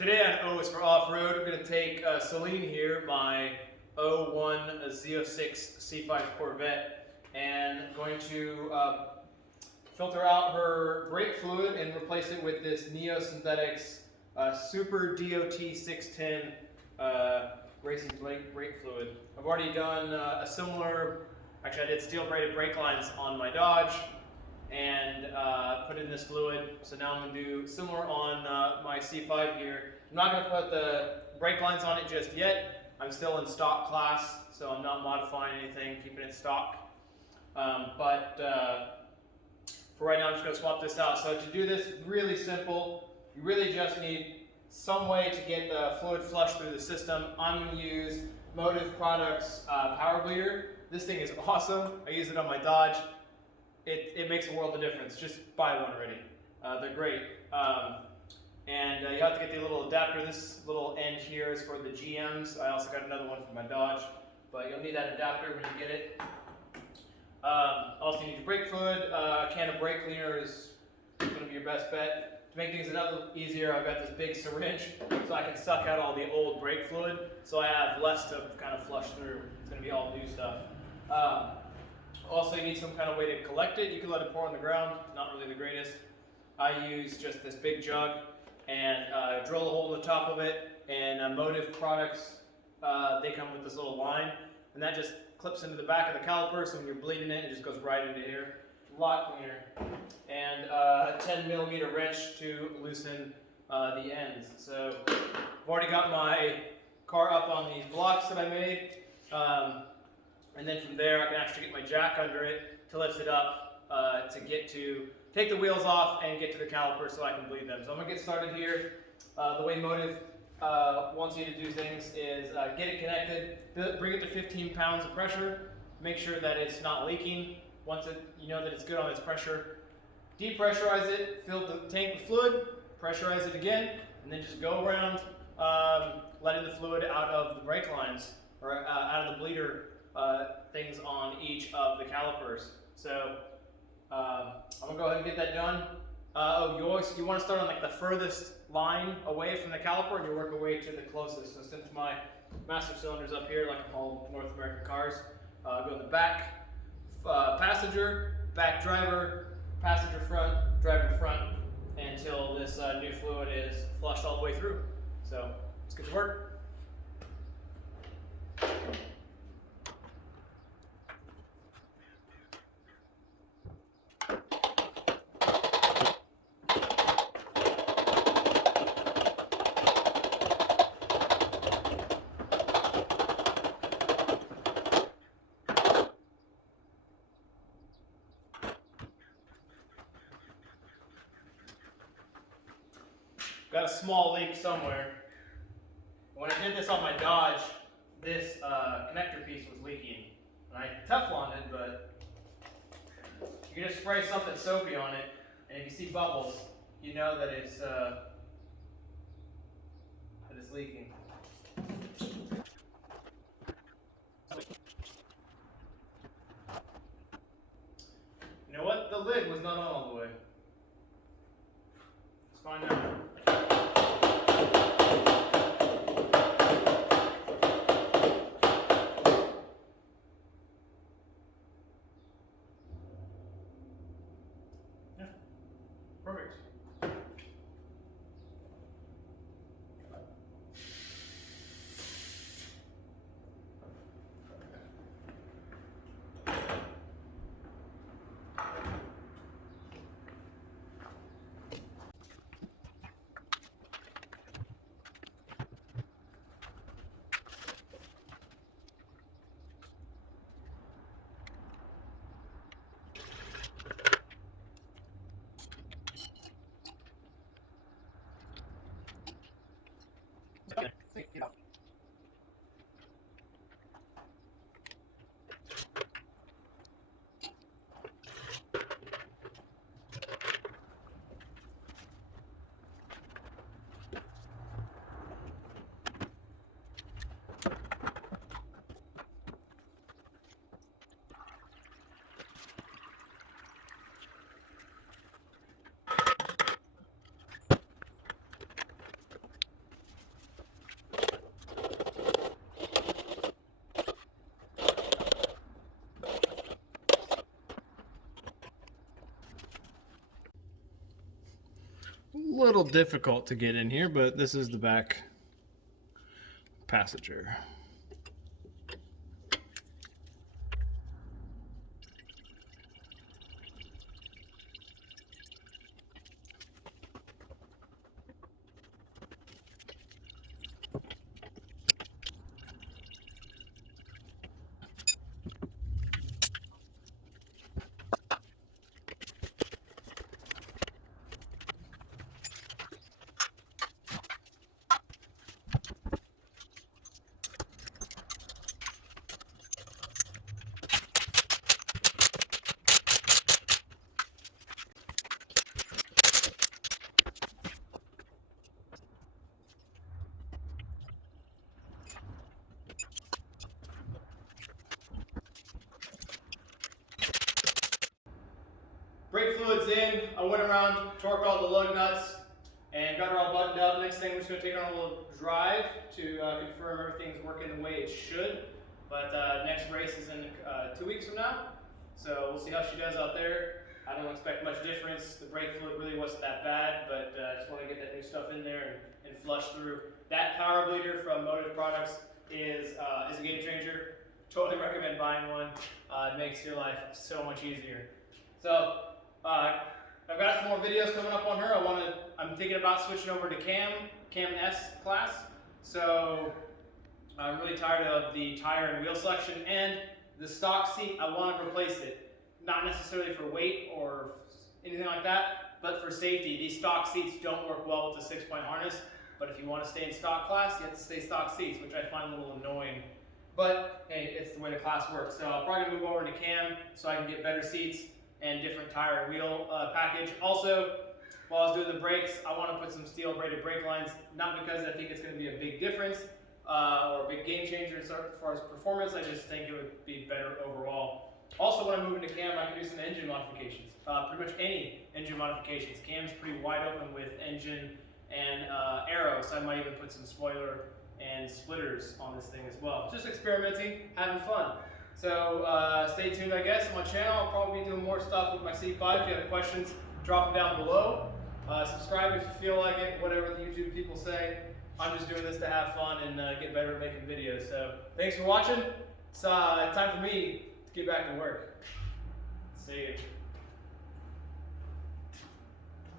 Today on O is for off-road, we're going to take Celine here, my 01 Z06 C5 Corvette, and going to filter out her brake fluid and replace it with this Neo Synthetics Super DOT 610 racing brake fluid. I've already done a similar, actually I did steel braided brake lines on my Dodge and put in this fluid. So now I'm going to do similar on my C5 here. I'm not going to put the brake lines on it just yet. I'm still in stock class, so I'm not modifying anything, keeping it stock. For right now, I'm just going to swap this out. So to do this, really simple. You really just need some way to get the fluid flushed through the system. I'm going to use Motive Products Power Bleeder. This thing is awesome. I use it on my Dodge. It makes a world of difference. Just buy one already. They're great. You have to get the little adapter. This little end here is for the GMs. I also got another one for my Dodge, but you'll need that adapter when you get it. Also, you need your brake fluid. A can of brake cleaner is going to be your best bet. To make things a little easier, I've got this big syringe so I can suck out all the old brake fluid, so I have less to kind of flush through. It's going to be all new stuff. Also, you need some kind of way to collect it. You can let it pour on the ground, not really the greatest. I use just this big jug and drill a hole in the top of it, and Motive Products, they come with this little line, and that just clips into the back of the caliper, so when you're bleeding it, it just goes right into here. A lot cleaner. And a 10mm wrench to loosen the ends. So I've already got my car up on these blocks that I made. And then from there, I can actually get my jack under it to lift it up to take the wheels off and get to the caliper so I can bleed them. So I'm going to get started here. The way Motive wants you to do things is get it connected, bring it to 15 pounds of pressure, make sure that it's not leaking. Once you know that it's good on its pressure, depressurize it, fill the tank with fluid, pressurize it again, and then just go around letting the fluid out of the brake lines or out of the bleeder things on each of the calipers. So I'm gonna go ahead and get that done. You want to start on like the furthest line away from the caliper, and you work your way to the closest. So since my master cylinder's up here, like all North American cars, go in the back passenger, back driver, passenger front, driver front, until this new fluid is flushed all the way through. So let's get to work. Got a small leak somewhere. When I did this on my Dodge, this connector piece was leaking. And I Tefloned it, but you can just spray something soapy on it, and if you see bubbles, you know that it's leaking. You know what? The lid was not on all the way. Let's find out. Perfect. little difficult to get in here, but this is the back passenger. Brake fluid's in. I went around, torqued all the lug nuts, and got her all buttoned up. Next thing, we're just going to take her on a little drive to confirm everything's working the way it should. But next race is in 2 weeks from now, so we'll see how she does out there. I don't expect much difference. The brake fluid really wasn't that bad, but I just want to get that new stuff in there and flush through. That power bleeder from Motive Products is a game changer. Totally recommend buying one. It makes your life so much easier. So I've got some more videos coming up on her. I'm thinking about switching over to Cam S class. So I'm really tired of the tire and wheel selection, and the stock seat, I want to replace it. Not necessarily for weight or anything like that, but for safety. These stock seats don't work well with the 6-point harness, but if you want to stay in stock class, you have to stay stock seats, which I find a little annoying. But hey, it's the way the class works. So I'm probably going to move over to Cam so I can get better seats and different tire and wheel package. Also, while I was doing the brakes, I want to put some steel braided brake lines, not because I think it's going to be a big difference or a big game changer as far as performance. I just think it would be better overall. Also, when I move into Cam, I can do some engine modifications. Pretty much any engine modifications. Cam's pretty wide open with engine and aero, so I might even put some spoiler and splitters on this thing as well. Just experimenting, having fun. So stay tuned, I guess, on my channel. I'll probably be doing more stuff with my C5. If you have questions, drop them down below. Subscribe if you feel like it, whatever the YouTube people say. I'm just doing this to have fun and get better at making videos. So thanks for watching. It's time for me to get back to work. See you.